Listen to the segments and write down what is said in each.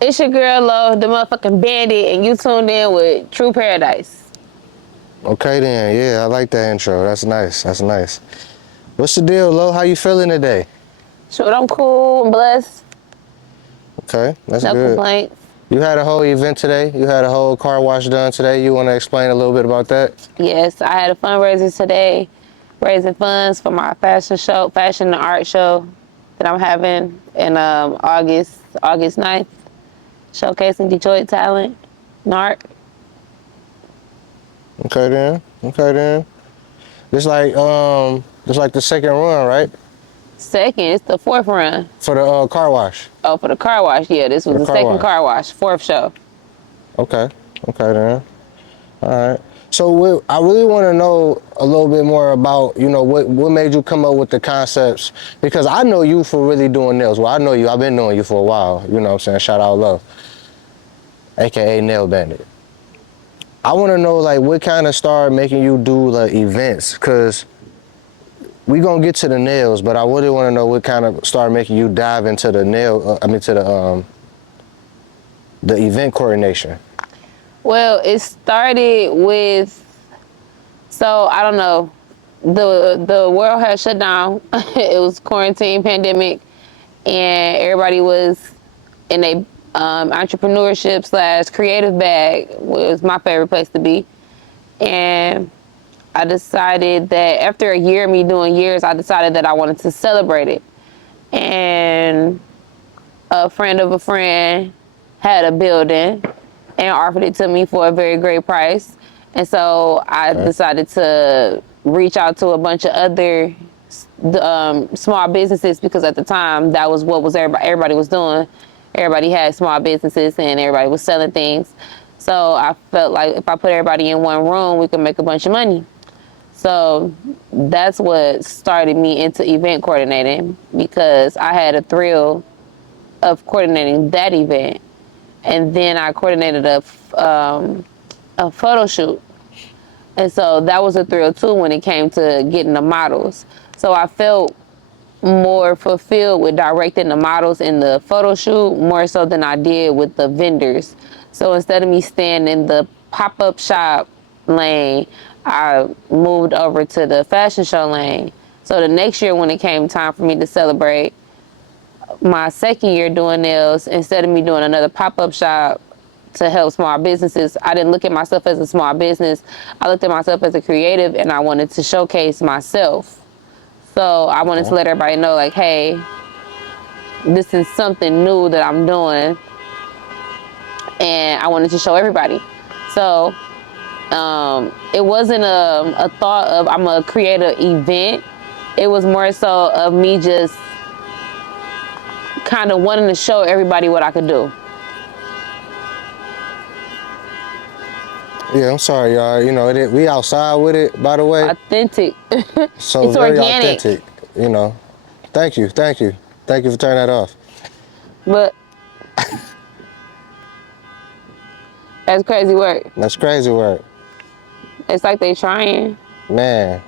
It's your girl, Lo, the motherfucking Banditt, and you tuned in with True Paradise. Okay then, yeah, I like that intro. That's nice. That's nice. What's the deal, Lo? How you feeling today? Sure, I'm cool, I'm blessed, Okay, that's no good. complaints. You had a whole event today. You had a whole car wash done today. You want to explain a little bit about that? Yes, I had a fundraiser today, raising funds for my fashion and art show that I'm having in August 9th, showcasing Detroit talent and art. Okay then. Okay then. This like the second run, right? Second, it's the fourth run. For the car wash. Oh, for the car wash, yeah, this For was the the car second wash. car wash, fourth show. Okay. Okay then. All right. So I really want to know a little bit more about, what made you come up with the concepts? Because I know you for really doing nails. Well, I know you. I've been knowing you for a while. You know what I'm saying? Shout out Love, aka Nail Bandit. I want to know like what kind of started making you do like events? Cause we gonna get to the nails, but I really want to know what kind of started making you dive into the the event coordination. Well, it started with, so I don't know, the world had shut down. It was quarantine, pandemic, and everybody was in a entrepreneurship slash creative bag. Was my favorite place to be, and I decided that after a year of me doing years, I decided that I wanted to celebrate it. And a friend of a friend had a building and offered it to me for a very great price. And so I Okay. decided to reach out to a bunch of other small businesses, because at the time that was what was everybody was doing. Everybody had small businesses and everybody was selling things. So I felt like if I put everybody in one room, we could make a bunch of money. So that's what started me into event coordinating, because I had a thrill of coordinating that event. And then I coordinated a photo shoot. And so that was a thrill too when it came to getting the models. So I felt more fulfilled with directing the models in the photo shoot more so than I did with the vendors. So instead of me staying in the pop-up shop lane, I moved over to the fashion show lane. So the next year when it came time for me to celebrate my second year doing nails, instead of me doing another pop-up shop to help small businesses, I didn't look at myself as a small business. I looked at myself as a creative, and I wanted to showcase myself. So I wanted to Okay. let everybody know, like, hey, this is something new that I'm doing, and I wanted to show everybody. So it wasn't a thought of I'm gonna create an event. It was more so of me just kind of wanting to show everybody what I could do. Yeah, I'm sorry, y'all. We outside with it, by the way. Authentic. So It's very organic, authentic. You know. Thank you, thank you, thank you for turning that off. but that's crazy work. That's crazy work, It's like they trying. man.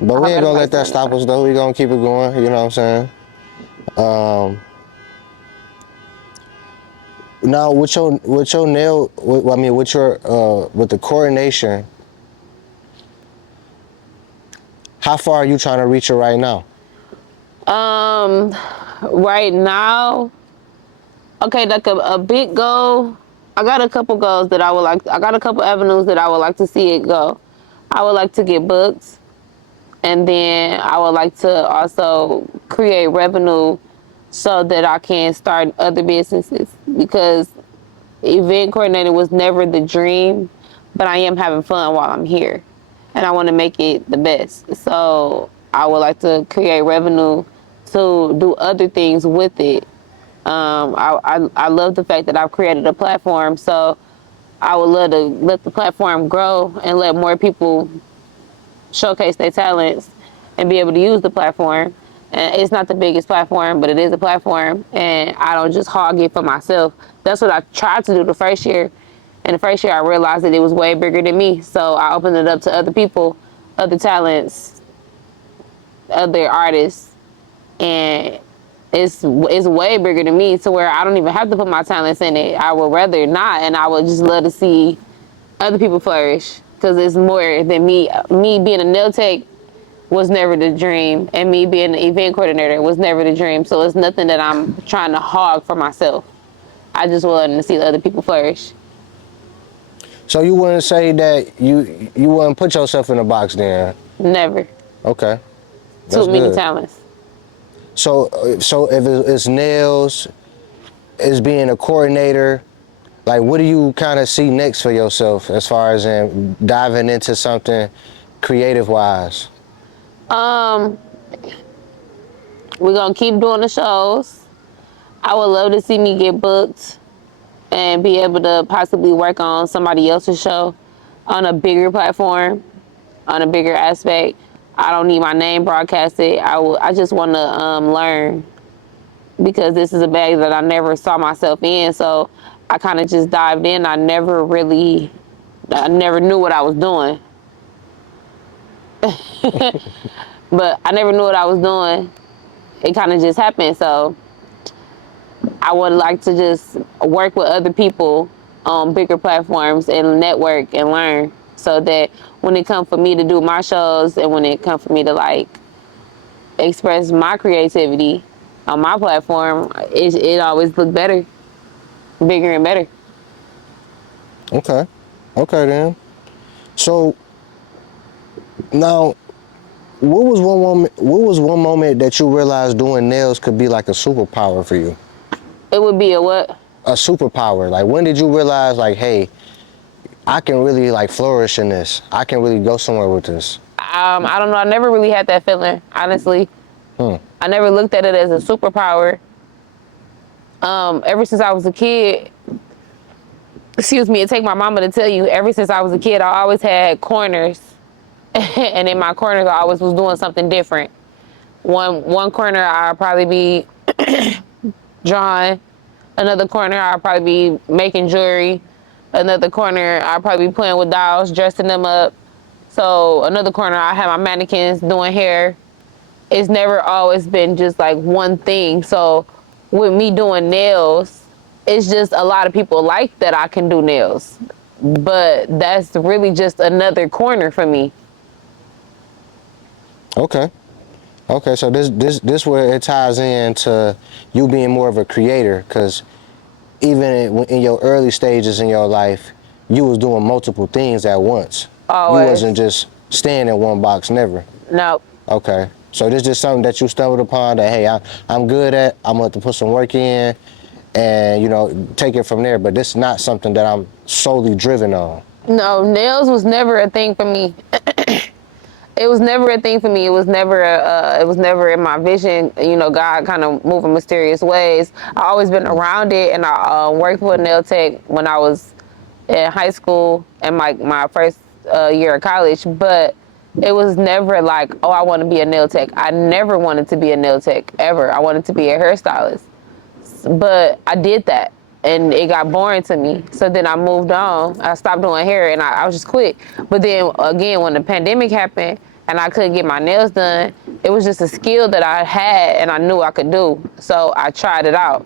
But I we hope ain't gonna everybody's let that doing this stop right. us though. We gonna keep it going. You know what I'm saying? Um, Now with your nail, I mean with the coordination, how far are you trying to reach it right now? Um, right now, okay, like a big goal. I got a couple goals that I would like. I got a couple avenues that I would like to see it go. I would like to get booked, and then I would like to also create revenue so that I can start other businesses, because event coordinating was never the dream, but I am having fun while I'm here, and I want to make it the best. So I would like to create revenue to do other things with it. I love the fact that I've created a platform, so I would love to let the platform grow and let more people showcase their talents and be able to use the platform. And it's not the biggest platform, but it is a platform, and I don't just hog it for myself. That's what I tried to do the first year. And the first year I realized that it was way bigger than me, so I opened it up to other people, other talents, other artists, and it's way bigger than me, to where I don't even have to put my talents in it. I would rather not, and I would just love to see other people flourish, because it's more than me. Me being a nail tech was never the dream, and me being an event coordinator was never the dream. So it's nothing that I'm trying to hog for myself. I just want to see the other people flourish. So you wouldn't say that you wouldn't put yourself in a box then? Never. Okay, Too that's many good. talents. So if it's nails, it's being a coordinator. Like, what do you kind of see next for yourself as far as in diving into something creative wise? Um, we're gonna keep doing the shows. I would love to see me get booked and be able to possibly work on somebody else's show on a bigger platform, on a bigger aspect. I don't need my name broadcasted. I just want to learn, because this is a bag that I never saw myself in. So I kind of just dived in. I never knew what I was doing. But I never knew what I was doing. It kind of just happened. So I would like to just work with other people on bigger platforms and network and learn, so that when it comes for me to do my shows, and when it comes for me to like express my creativity on my platform, it always look better, bigger and better. Okay, okay then. So now, what was one moment that you realized doing nails could be like a superpower for you? It would be a what? A superpower. Like, when did you realize, like, hey, I can really like flourish in this. I can really go somewhere with this. I don't know. I never really had that feeling, honestly. I never looked at it as a superpower. Ever since I was a kid, excuse me, it take my mama to tell you, ever since I was a kid, I always had corners. And in my corners, I always was doing something different. One corner, I'll probably be drawing. Another corner, I'll probably be making jewelry. Another corner, I'll probably be playing with dolls, dressing them up. So another corner, I have my mannequins doing hair. It's never always been just like one thing. So with me doing nails, it's just a lot of people like that I can do nails. But that's really just another corner for me. Okay. Okay, so this where it ties into you being more of a creator, because even in your early stages in your life, you was doing multiple things at once. You wasn't Always. just staying in one box, never. No. Okay, so this just something that you stumbled upon that, hey, I'm good at. I'm gonna have to put some work in, and take it from there. But this is not something that I'm solely driven on. No, nails was never a thing for me. It was never a thing for me. It was never it was never in my vision. God kind of moving mysterious ways. I always been around it, and I worked with a nail tech when I was in high school and my first year of college. But it was never like, oh, I want to be a nail tech. I never wanted to be a nail tech ever. I wanted to be a hairstylist. But I did that, and it got boring to me. So then I moved on. I stopped doing hair, and I was just quit. But then again, when the pandemic happened and I couldn't get my nails done, it was just a skill that I had and I knew I could do. So I tried it out.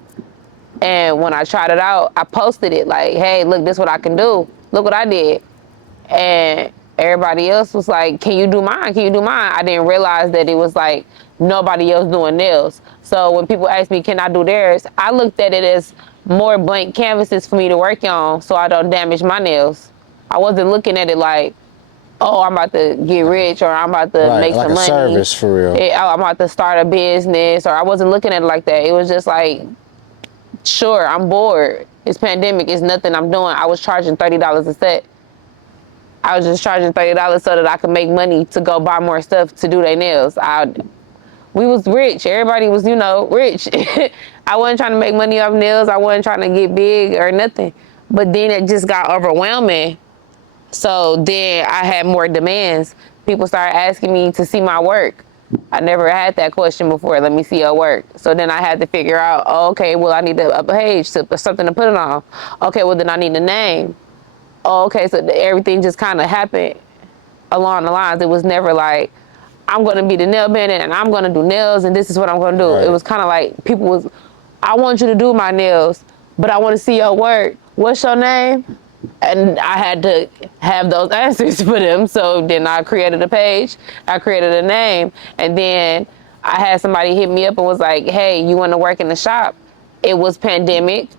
And when I tried it out, I posted it like, hey, look, this is what I can do. Look what I did. And everybody else was like, can you do mine? Can you do mine? I didn't realize that it was like nobody else doing nails. So when people ask me, can I do theirs? I looked at it as more blank canvases for me to work on so I don't damage my nails. I wasn't looking at it like, oh, I'm about to get rich, or I'm about to Right, make like some a money. service for real. I'm about to start a business, or I wasn't looking at it like that. It was just like, sure, I'm bored. It's pandemic. It's nothing I'm doing. I was charging $30 a set. I was just charging $30 so that I could make money to go buy more stuff to do their nails. We was rich. Everybody was, rich. I wasn't trying to make money off nails. I wasn't trying to get big or nothing. But then it just got overwhelming. So then I had more demands. People started asking me to see my work. I never had that question before. Let me see your work. So then I had to figure out, oh, okay, well, I need a page, something to put it on. Okay, well, then I need a name. Oh, okay, so everything just kind of happened along the lines. It was never like, I'm going to be the nail bandit and I'm going to do nails and this is what I'm going to do. Right. It was kind of like people was, I want you to do my nails, but I want to see your work. What's your name? And I had to have those answers for them. So then I created a page, I created a name, and then I had somebody hit me up and was like, hey, you want to work in the shop? It was pandemic,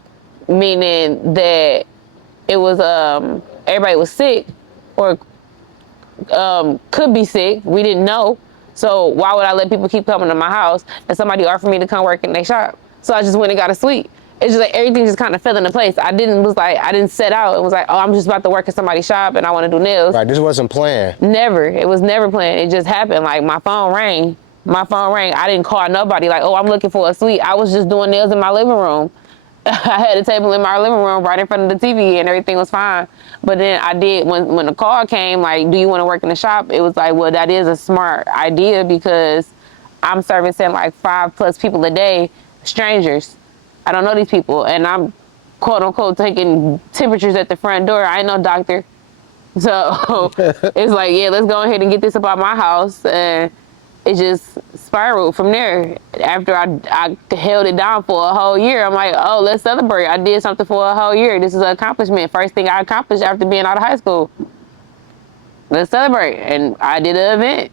meaning that it was, everybody was sick or could be sick. We didn't know. So why would I let people keep coming to my house and somebody offered me to come work in their shop? So I just went and got a suite. It's just like everything just kind of fell into place. I didn't set out. It was like, oh, I'm just about to work in somebody's shop and I want to do nails. Right, this wasn't planned. Never. It was never planned. It just happened. Like my phone rang. I didn't call nobody like, oh, I'm looking for a suite. I was just doing nails in my living room. I had a table in my living room right in front of the TV and everything was fine. But then I did, when the call came, like, do you want to work in the shop? It was like, well, that is a smart idea because I'm servicing like 5+ people a day, strangers. I don't know these people. And I'm, quote unquote, taking temperatures at the front door. I ain't no doctor. So it's like, yeah, let's go ahead and get this up out my house. And it just spiraled from there. After I held it down for a whole year, I'm like, oh, let's celebrate. I did something for a whole year. This is an accomplishment. First thing I accomplished after being out of high school. Let's celebrate. And I did an event.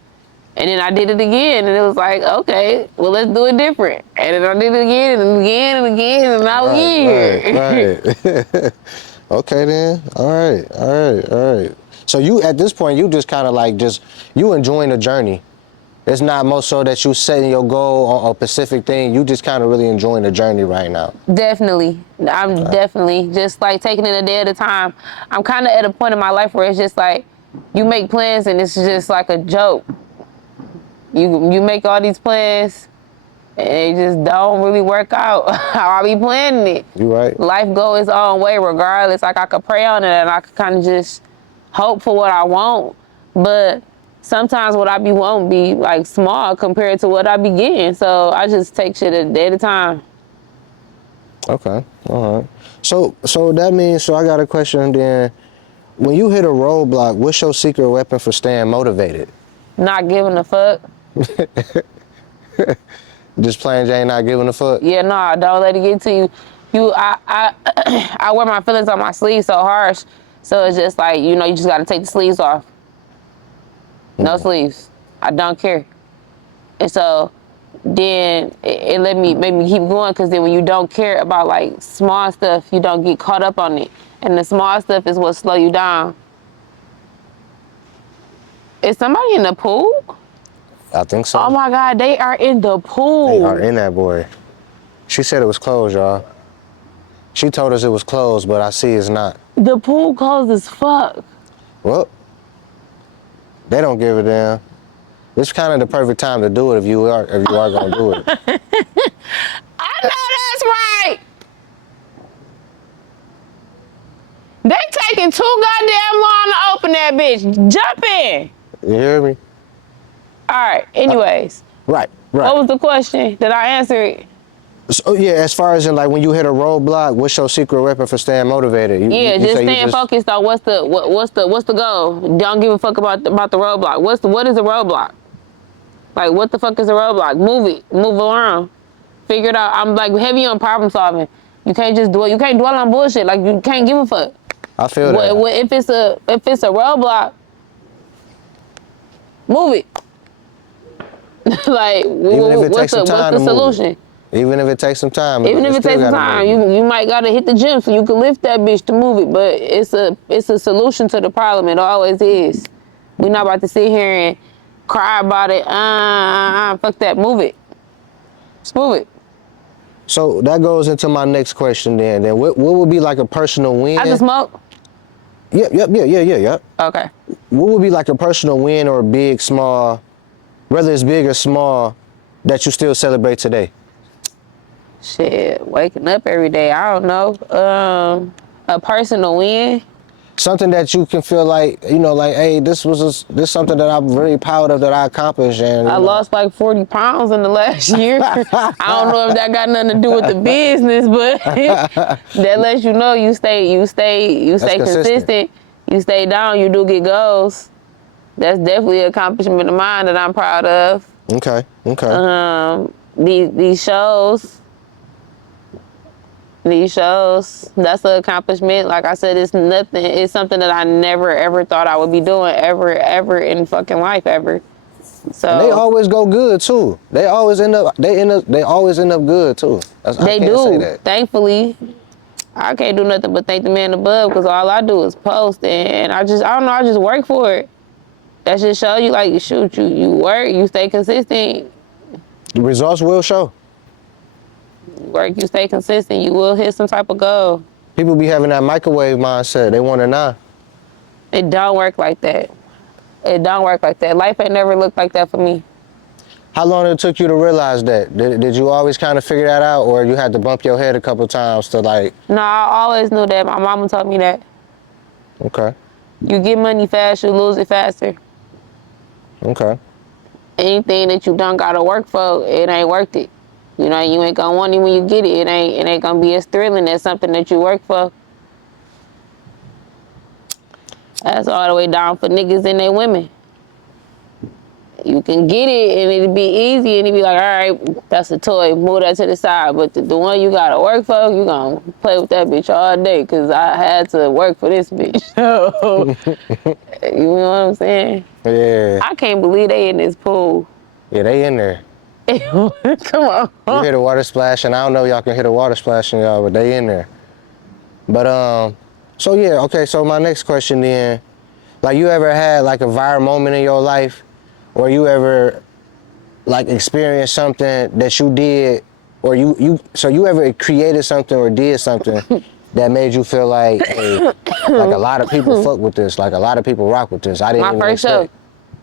And then I did it again. And it was like, okay, well, let's do it different. And then I did it again and again and again. And now we're here. Right. Okay, then. All right. So you, at this point, you just kind of like you enjoying the journey. It's not more so that you setting your goal on a specific thing. You just kind of really enjoying the journey right now. Definitely. I'm definitely just like taking it a day at a time. I'm kind of at a point in my life where it's just like you make plans and it's just like a joke. You make all these plans and they just don't really work out how I be planning it. You right. Life go its own way regardless. Like I could pray on it and I could kind of just hope for what I want. But sometimes what I be wanting be like small compared to what I be getting. So I just take shit a day at a time. Okay. All right. So that means, so I got a question then. When you hit a roadblock, what's your secret weapon for staying motivated? Not giving a fuck. Just plain Jane not giving a fuck? Yeah, nah, don't let it get to you. I wear my feelings on my sleeve so harsh. So it's just like, you just got to take the sleeves off. No sleeves. I don't care. And so then it made me keep going because then when you don't care about like small stuff, you don't get caught up on it. And the small stuff is what slow you down. Is somebody in the pool? I think so. Oh my God, they are in the pool. They are in that boy. She said it was closed, y'all. She told us it was closed, but I see it's not. The pool closed as fuck. Well, they don't give a damn. It's kind of the perfect time to do it if you are gonna do it. I know that's right. They taking too goddamn long to open that bitch. Jump in. You hear me? All right. Anyways. Right. What was the question? Did I answer it? So yeah, as far as in like when you hit a roadblock, what's your secret weapon for staying motivated? You just staying focused on what's the goal. Don't give a fuck about the roadblock. What is a roadblock? Like what the fuck is a roadblock? Move around, figure it out. I'm like heavy on problem solving. You can't just dwell. You can't dwell on bullshit. Like you can't give a fuck. I feel that. If it's a roadblock, move it. Like what's the solution? Even if it takes some time. Even if it takes some time, you might gotta hit the gym so you can lift that bitch to move it. But it's a solution to the problem. It always is. We're not about to sit here and cry about it. Fuck that. Move it. Just move it. So that goes into my next question then. Then what would be like a personal win? I can smoke? Yep. Okay. What would be like a personal win or big, small, whether it's big or small, that you still celebrate today? Shit, waking up every day. I don't know. A personal win. Something that you can feel like, like, hey, this is something that I'm very proud of that I accomplished. And I lost like 40 pounds in the last year. I don't know if that got nothing to do with the business, but that lets you know you stay consistent. You stay down, you do get goals. That's definitely an accomplishment of mine that I'm proud of. Okay. These shows, that's an accomplishment. Like I said, it's nothing. It's something that I never ever thought I would be doing ever in fucking life ever. And they So always go good too. They always end up good too. I they can't say do. that. Thankfully, I can't do nothing but thank the man above because all I do is post and I don't know. I just work for it. That just show you like shoot, you work, you stay consistent. The results will show. You stay consistent, you will hit some type of goal. People be having that microwave mindset. They want it now. It don't work like that. It don't work like that. Life ain't never looked like that for me. How long it took you to realize that? Did you always kind of figure that out, or you had to bump your head a couple times to like? No, I always knew that. My mama told me that. Okay. You get money fast, you lose it faster. Okay. Anything that you don't gotta work for, it ain't worth it. You know, you ain't gonna want it when you get it. It ain't gonna be as thrilling as something that you work for. That's all the way down for niggas and their women. You can get it and it'll be easy and it'll be like, all right, that's a toy, move that to the side. But the one you gotta work for, you gonna play with that bitch all day because I had to work for this bitch. You know what I'm saying? Yeah. I can't believe they in this pool. Yeah, they in there. Come on. You hear the water splashing. I don't know if y'all can hear the water splashing, y'all, but they in there. But so yeah, okay. So my next question then, like, you ever had like a viral moment in your life, or you ever like experienced something that you did, or you ever created something or did something that made you feel like, hey, like a lot of people fuck with this, like a lot of people rock with this. I didn't even expect.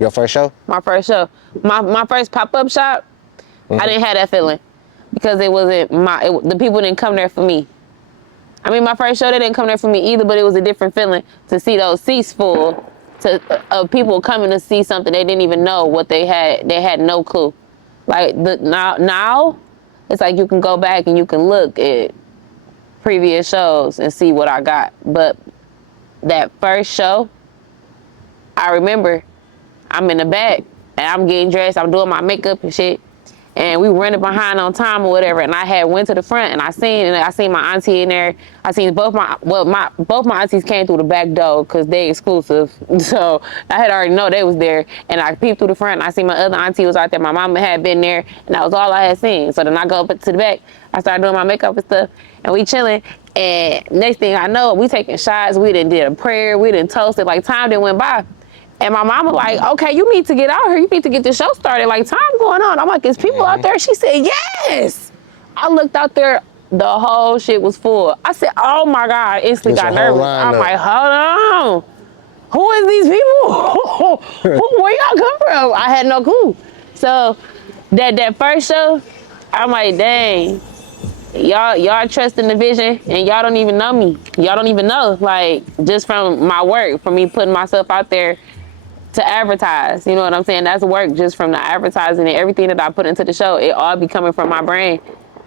Your first show? My first show. My first pop-up shop, I didn't have that feeling because it wasn't the people didn't come there for me. I mean, my first show, they didn't come there for me either, but it was a different feeling to see those seats full, of people coming to see something they didn't even know what they had. They had no clue. Like now, it's like you can go back and you can look at previous shows and see what I got. But that first show, I remember I'm in the back and I'm getting dressed, I'm doing my makeup and shit. And we running behind on time or whatever, and I had went to the front and I seen my auntie in there. I seen both my aunties came through the back door because they exclusive. So I had already know they was there, and I peeped through the front and I seen my other auntie was out there. My mama had been there, and that was all I had seen. So then I go up to the back, I started doing my makeup and stuff, and we chilling. And next thing I know, we taking shots. We done did a prayer. We done toasted. Like time didn't went by. And my mama like, okay, you need to get out here. You need to get the show started. Like, time going on. I'm like, is people out there? She said, yes. I looked out there. The whole shit was full. I said, oh, my God. Instantly got nervous. I'm like, hold on. Who is these people? Where y'all come from? I had no clue. So that first show, I'm like, dang. Y'all trust in the vision and y'all don't even know me. Y'all don't even know. Like, just from my work, from me putting myself out there to advertise, you know what I'm saying? That's work just from the advertising and everything that I put into the show. It all be coming from my brain,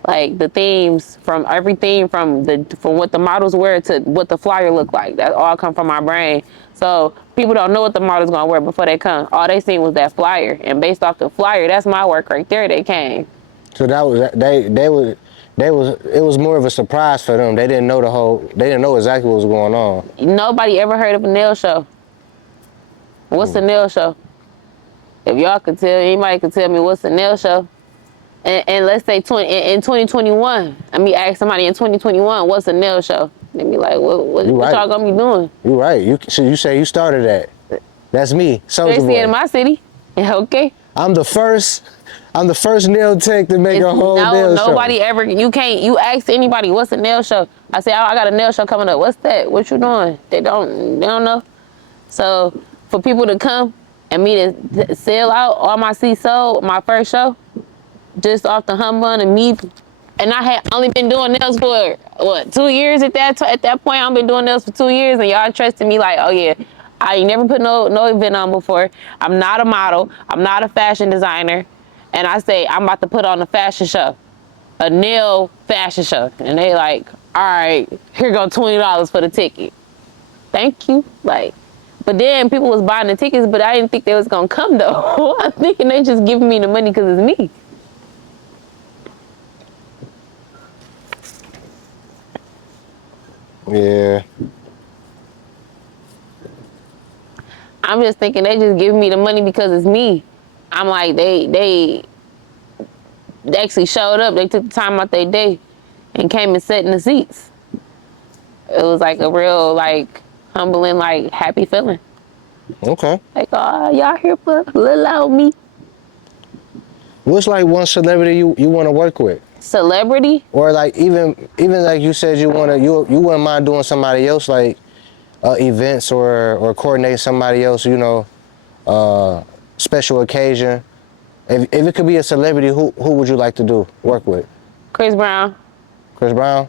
like the themes, from everything, from what the models wear to what the flyer look like. That all come from my brain. So people don't know what the model's gonna wear before they come. All they seen was that flyer, and based off the flyer, that's my work right there. They came. So that was it was more of a surprise for them. They didn't know exactly what was going on. Nobody ever heard of a nail show. What's a nail show? If y'all could tell, anybody could tell me what's a nail show. And let's say in 2021, I mean, ask somebody in 2021, what's a nail show? They be like, what y'all gonna be doing? You right. You say you started that. That's me, Soulja Boy. In my city. Okay. I'm the first nail tech to make a whole nail show. Nobody ever, you ask anybody, what's a nail show? I say, oh, I got a nail show coming up. What's that? What you doing? They don't know. So for people to come and me to sell out all my seats sold, my first show, just off the humbug and me, and I had only been doing nails for, 2 years at that point. I've been doing nails for 2 years, and y'all trusted me like, oh yeah, I ain't never put no event on before. I'm not a model. I'm not a fashion designer. And I say, I'm about to put on a fashion show, a nail fashion show. And they like, all right, here go $20 for the ticket. Thank you. Like, But then people was buying the tickets, but I didn't think they was gonna come though. I'm thinking they just giving me the money because it's me. Yeah. I'm just thinking they just giving me the money because it's me. I'm like, they actually showed up. They took the time out their day and came and sat in the seats. It was like a real, like, humbling, like, happy feeling. Okay. Like, oh, y'all here for little old me. What's like one celebrity you want to work with? Celebrity? Or like even like you said you wouldn't mind doing somebody else like events or coordinate somebody else, special occasion. If it could be a celebrity, who would you like to work with? Chris Brown. Chris Brown?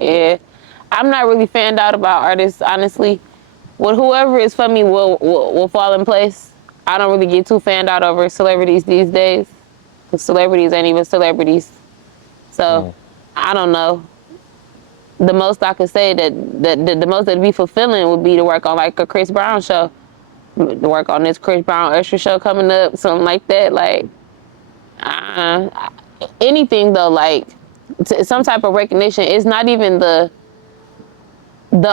Yeah. I'm not really fanned out about artists, honestly. What whoever is for me will fall in place. I don't really get too fanned out over celebrities these days. Because celebrities ain't even celebrities. So, I don't know. The most I could say that the most that'd be fulfilling would be to work on like a Chris Brown show. To work on this Chris Brown Usher show coming up, something like that. Like, anything though, like some type of recognition. It's not even the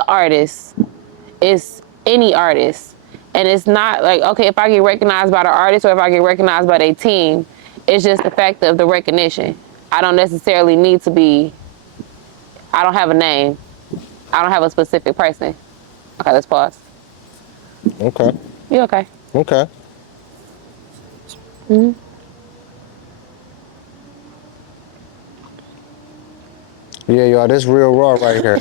artist. It's any artist. And it's not like, okay, if I get recognized by the artist or if I get recognized by their team, it's just the fact of the recognition. I don't necessarily need to be, I don't have a name. I don't have a specific person. Okay, let's pause. Okay. You okay? Okay. Mm-hmm. Yeah, y'all, this real raw right here.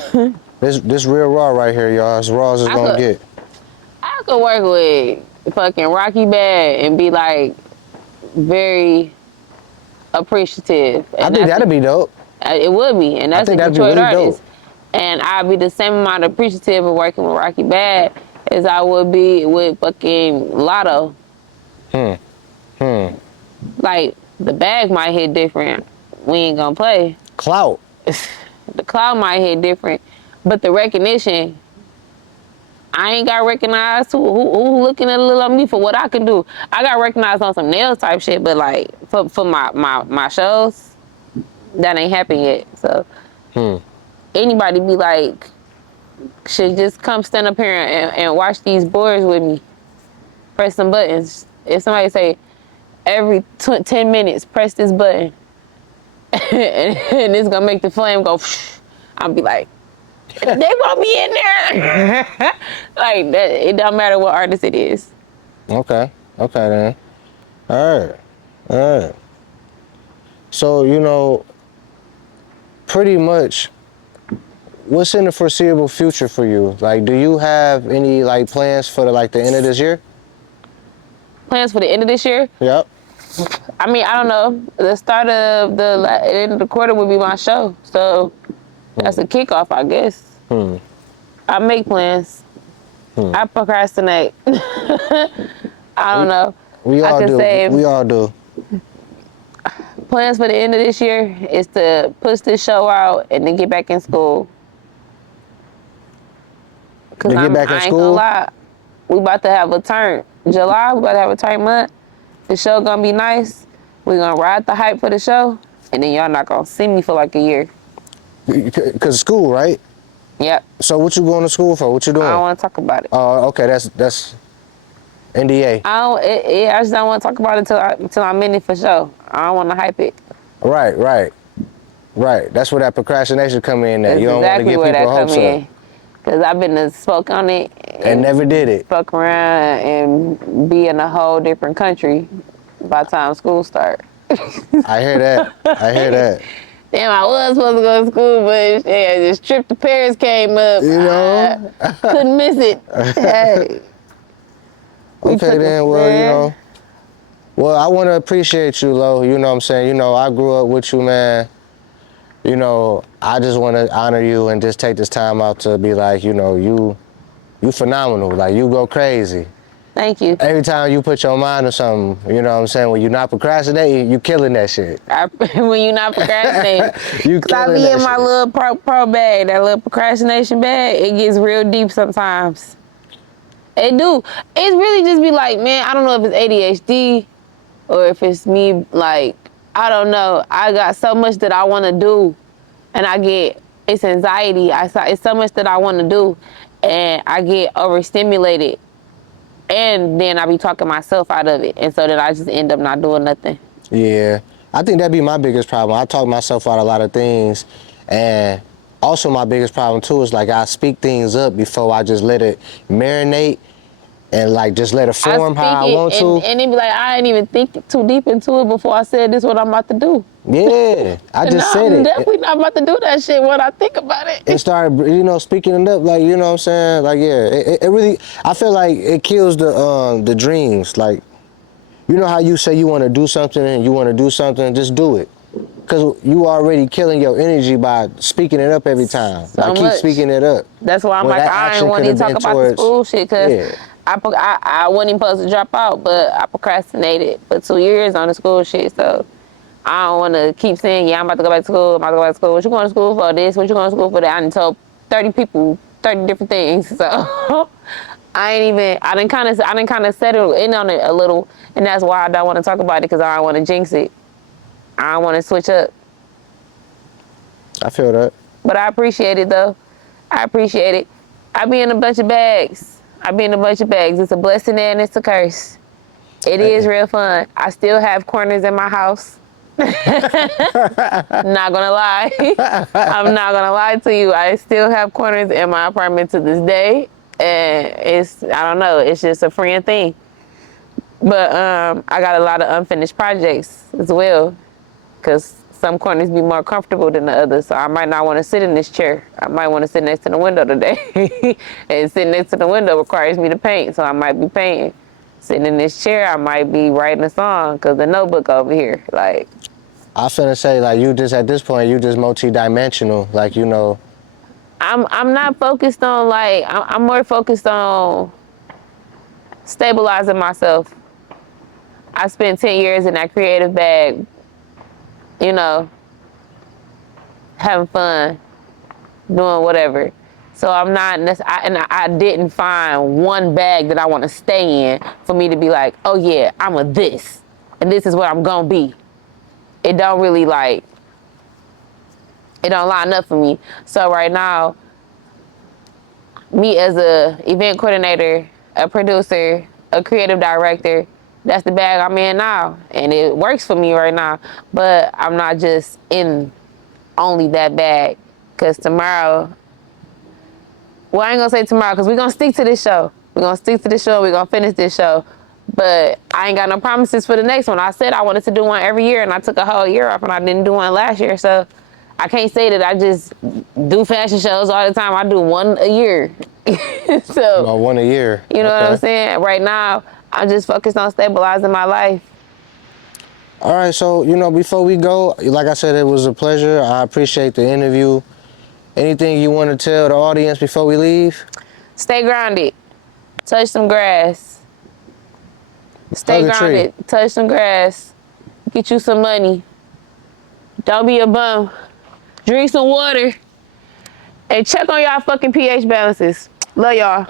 this real raw right here, y'all. As raw as it's gonna get. I could work with fucking Rocky Bad and be like very appreciative. And I think that'd be dope. It would be, and that's a Detroit artist. Dope. And I'd be the same amount appreciative of working with Rocky Bad as I would be with fucking Lotto. Like, the bag might hit different. We ain't gonna play. Clout. The clout might hit different, but the recognition, I ain't got recognized. Who looking at little on me for what I can do? I got recognized on some nails type shit, but like for my shows, that ain't happened yet. So anybody be like, should just come stand up here and watch these boards with me. Press some buttons. If somebody say, every 10 minutes, press this button, and it's gonna make the flame go, I'll be like, they want me in there. Like that, it don't matter what artist it is. Okay then. All right. So, pretty much, what's in the foreseeable future for you? Like, do you have any like plans for the end of this year? Plans for the end of this year? Yep. I mean, I don't know. The start of the end of the quarter would be my show, so that's a kickoff, I guess. I make plans. I procrastinate. I don't know. We all do. We all do. Plans for the end of this year is to push this show out and then get back in school. Cause I ain't gonna lie, we about to have a turn. July, we about to have a turn month. The show gonna be nice. We gonna ride the hype for the show, and then y'all not gonna see me for like a year. Cause school, right? Yep. So what you going to school for? What you doing? I don't want to talk about it. Oh, okay. That's NDA. I just don't want to talk about it until I'm in it for sure. I don't want to hype it. Right. That's where that procrastination come in. That you don't want to give people hopes up. Because I've been to spoke on it and never did it. Fuck around and be in a whole different country by the time school start. I hear that. Damn, I was supposed to go to school, but yeah, this trip to Paris came up. Couldn't miss it. Hey. Okay then, well, well, I want to appreciate you, Lo. You know what I'm saying? I grew up with you, man. I just want to honor you and just take this time out to be like, you phenomenal. Like, you go crazy. Thank you. Every time you put your mind to something, you know what I'm saying? When you're not procrastinating, you killing that shit. When you're not procrastinating. You killing that shit. I be in my little pro bag, that little procrastination bag, it gets real deep sometimes. It do. It's really just be like, man, I don't know if it's ADHD or if it's me, like, I don't know. I got so much that I want to do, and it's anxiety. It's so much that I want to do, and I get overstimulated, and then I be talking myself out of it, and so then I just end up not doing nothing. Yeah, I think that'd be my biggest problem. I talk myself out a lot of things, and also my biggest problem too is like I speak things up before I just let it marinate and like just let it I form speak how I it, want to. and it be like, I ain't even think too deep into it before I said this what I'm about to do. Yeah, I And just now said I'm it definitely not about to do that shit when I think about it. and started, speaking it up. Like, you know what I'm saying? Like, yeah, it really. I feel like it kills the dreams. Like, you know how you say you want to do something and you want to do something, just do it. Cause you already killing your energy by speaking it up every time. So Like keep much. speaking it up. That's why I'm When like, that I ain't action want could to have talk been about the towards, school shit because yeah. I wasn't even supposed to drop out, but I procrastinated for 2 years on the school shit. So I don't want to keep saying, yeah, I'm about to go back to school. I'm about to go back to school. What you going to school for this? What you going to school for that? I done told 30 people 30 different things. So I didn't kind of settle in on it a little, and that's why I don't want to talk about it because I don't want to jinx it. I don't want to switch up. I feel that. But I appreciate it though. I appreciate it. I be in a bunch of bags. I be in a bunch of bags. It's a blessing and it's a curse. It is Hey. real fun. I still have corners in my house. Not gonna lie. I'm not gonna lie to you. I still have corners in my apartment to this day. And I don't know, it's just a friend thing. But I got a lot of unfinished projects as well. Because some corners be more comfortable than the others. So I might not want to sit in this chair. I might want to sit next to the window today. And sitting next to the window requires me to paint, so I might be painting. Sitting in this chair, I might be writing a song because the notebook over here. Like, I finna say like you just at this point you just multi-dimensional. Like I'm not focused on like I'm more focused on stabilizing myself. I spent 10 years in that creative bag, you know, having fun, doing whatever. So I'm not, and I didn't find one bag that I want to stay in for me to be like, oh yeah, I'm a this, and this is what I'm gonna be. It don't really like, it don't line up for me. So right now, me as a event coordinator, a producer, a creative director, that's the bag I'm in now, and it works for me right now. But I'm not just in only that bag, cause tomorrow. Well, I ain't gonna say tomorrow because we're gonna stick to this show. We're gonna stick to this show. We're gonna finish this show. But I ain't got no promises for the next one. I said I wanted to do one every year, and I took a whole year off, and I didn't do one last year. So I can't say that I just do fashion shows all the time. I do one a year. So, one a year. you know what I'm Okay. saying? Right now, I'm just focused on stabilizing my life. All right, so before we go, like I said, it was a pleasure. I appreciate the interview. Anything you want to tell the audience before we leave? Stay grounded. Touch some grass. Stay Hug a tree. grounded. Touch some grass. Get you some money. Don't be a bum. Drink some water. And check on y'all fucking pH balances. Love y'all.